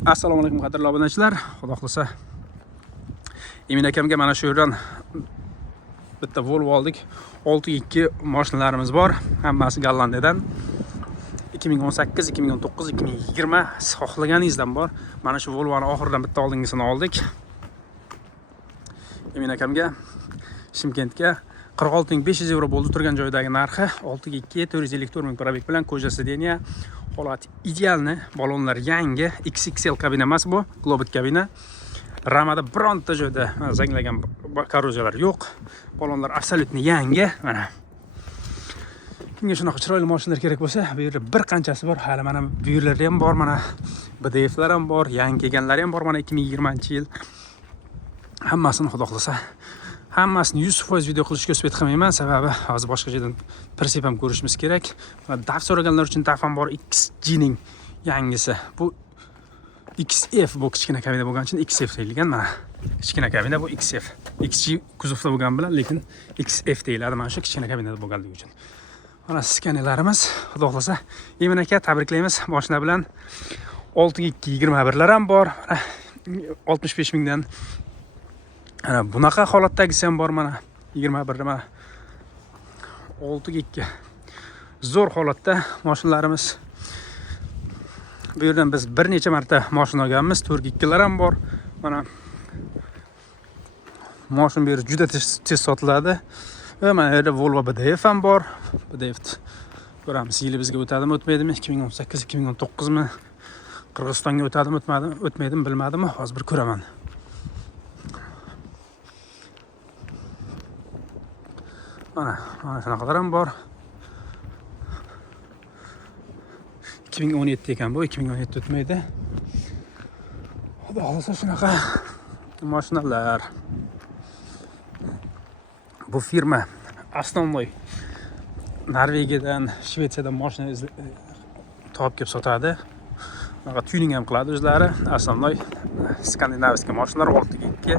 Assalomu alaykum qadrli obunachilar. Xudo xolasa Emin akamga mana shu yerdan bitta Volvo oldik. 6.2 mashinalarimiz bor. Hammasi Gollandiyadan. 2018, 2019, 2020 siz xohlaganingizdan bor. Mana shu Volvoni oxiridan bitta oldingisini oldik. Emin akamga Shimkentga 46.500 euro bo'ldi turgan joydagi narxi. 6.2 454 ming probek bilan koja sideniya. Holat idealni, balonlar yangi, XXL kabina emas bu, Globit kabina. Ramada bironta joyda zanglagan korroziyalar yo'q. Balonlar absolutni yangi. Mana. Kimga shunaqa chiroyli mashinalar kerak bo'lsa, bu yerda bir qanchasi bor. Hali mana bu yerlarda ham bor, mana BDF'lar ham bor, yangi kelganlari ham bor, mana 2020-yil. Hammasini xudo xolasa hammasini 100% video qilishga o'sbet qilmayman, sababi hozir boshqa joydan prinsip ham ko'rishimiz kerak. DAF so'raganlar uchun DAF ham bor, XG ning yangisi. Bu XF bu kichkina kabina bo'lgani uchun XF deyilgan. Mana kichkina kabina bu XF. XG kuzovda bo'lgan bilan, lekin XF deyiladi mana shu kichkina kabinada bo'lganligi uchun. Mana skanerlarimiz, xudo xolasa Emin aka tabriklaymiz. Mashina bilan 6.221lar ham bor. 65 mingdan ana bunaqa holatdagisi ham bor, mana 21 mana 6.2 zo'r holatda mashinalarimiz. Bu yerdan biz bir necha marta mashina olganmiz, 4.2lar ham bor. Mana mashina bu yerda juda tez sotiladi. Va mana yerda Volvo BDF ham bor. BDF ko'ramiz, yili bizga o'tadimi, o'tmaydimi? 2018, 2019 mi? Qirg'izistonga o'tadimi, o'tmaydimi bilmadim, hozir bir ko'raman. Mana shunaqalar ham bor. 2017 ekan bu, 2017 o'tmaydi. Xudo xolasa shunaqa mashinalar. Bu firma Astonloy Norvegiyadan, Shvetsiyadan mashina topib kelib sotadi. Bunaqa tuning ham qiladi o'zlari. Astonloy skandinavskiy mashinalar 6.2,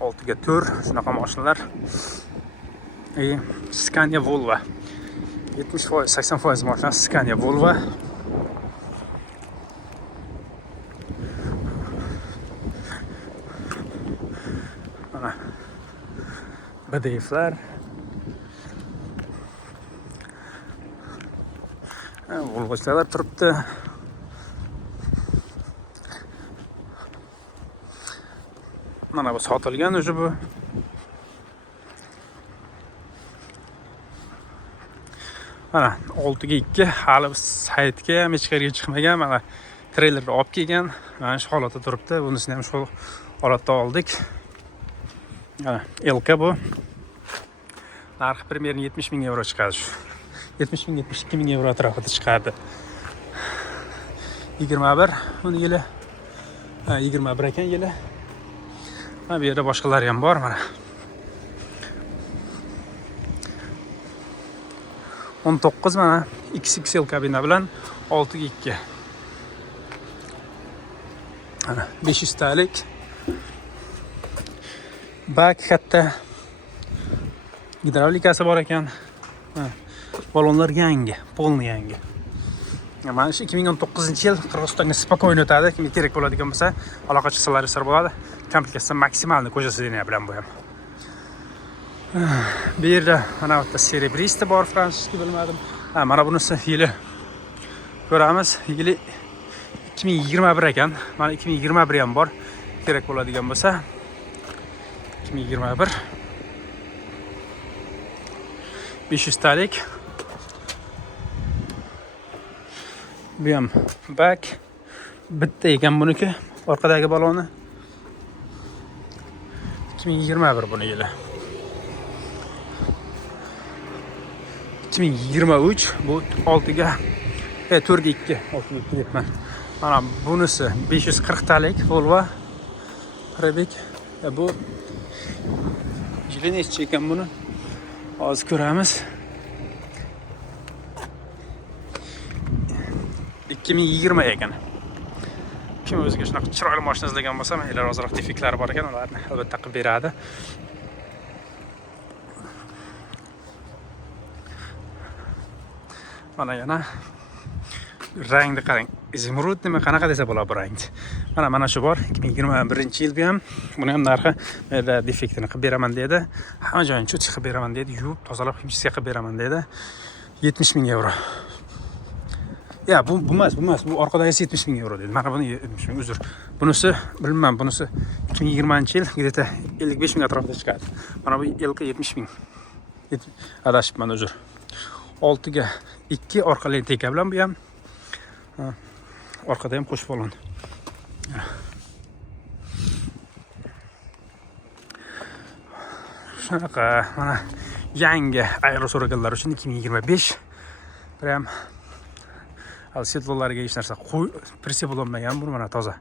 6.4 shunaqa mashinalar. Scania Volvo 70%, 80% mashina Scania Volvo. Mana BDF'lar. Volvo'lar turibdi. Mana bu sotilgan o'sha bu. Mana 6.2 hali saytga ham hech qayerga chiqmagan, mana treylerda olib kelgan. Mana shu holatda turibdi. Bunisini ham shu holatda oldik. Mana LK bu. Narxi примерно 70 ming euro chiqadi shu. 70 ming, 72 ming euro atrofida chiqadi. 21 uni yili. 21 ekan yili. Mana bu yerda boshqalari ham bor mana. 19 mana XXL kabina bilan 6.2. Ana 500 talik. Bak katta. Gidravlikasi bor ekan. Balonlar yangi, polni yangi. Mana shu 2019-yil Qirg'izistonga spokойно o'tadi. Kimga kerak bo'ladigan bo'lsa, aloqa qilsalar bo'ladi. Komplikatsiya maksimalni koja sideniya bilan bu ham. Bu yerda mana bu serebrista bor, fransuzcha bilmadim. Mana bunisi yili ko'ramiz. Yili 2021 ekan. Mana 2021 ham bor. Kerak bo'ladigan bo'lsa 2021 500 talik. Bu ham bak bitta ekan buniki, orqadagi baloni. 2021 buni yili. 2023 bu 6'ga 4.2 6.2 debman. Mana bunisi 540 talik Volvo probek. Bu yili necha ekan buni? Hozir ko'ramiz. 2020 ekan. Kim o'ziga shunaqa chiroyli mashina izlagan bo'lsa, mayli ozroq defektlari bor ekan, ularni albatta qilib beradi. Mana yana rangni qarang. Izimrud nima qanaqa desa bo'ladi bu rangni. Mana shu bor. 2021-yil bu ham. Buni ham narxi mayda defektini qilib beraman dedi. Hamma joyini cho'chib qilib beraman dedi. Yuvib, tozalab, himchisiga qilib beraman dedi. 70 ming euro. Ya bu emas. Bu orqadagisi 70 ming euro dedi. Mana buni 70 ming, uzr. Bunisi bilmayman, bunisi 2020-yil где-то 55 ming atrofida chiqadi. Mana bu yilqi 70 ming. Adashibman, uzr. 6 ga 2 orqa lenteka bilan bu ham. Orqada ham qo'shib olgan. Shunaqa mana yangi Aero so'raganlar uchun 2025 prям sedlolariga hech narsa pritsep bo'lmagan, bu mana toza.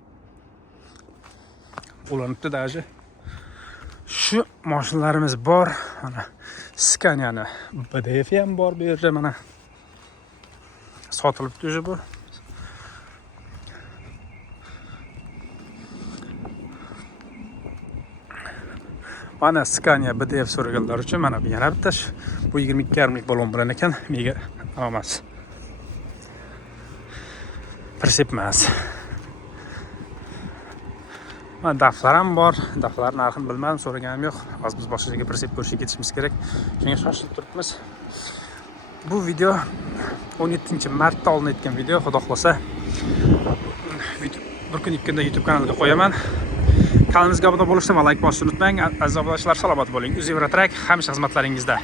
Ulanibdi даже. Shu mashinalarimiz bor. Mana Scania'ni BDF ham bor bu yerda, mana sotilibdi o'zi bu. Mana Scania BDF so'raganlar uchun mana bu yana bitta. Bu 22,5 ming balon bilan ekan, mega emas. Pritsep emas. Mana daftar ham bor. Daftar narxini bilmadim, so'raganim yo'q. Hozir biz boshqa joyga pritsep ko'rishga ketishimiz kerak. Shunga shoshilib turibmiz. Bu video 17-martda olinayotgan video, xudo xolasa. Bir kun 2 kunda YouTube kanaliga qo'yaman. Kanalimizga obuna bo'lishni va like bosishni unutmang. Aziz obunachilar, salomat bo'ling. UzEuroTrak hamisha xizmatlaringizda.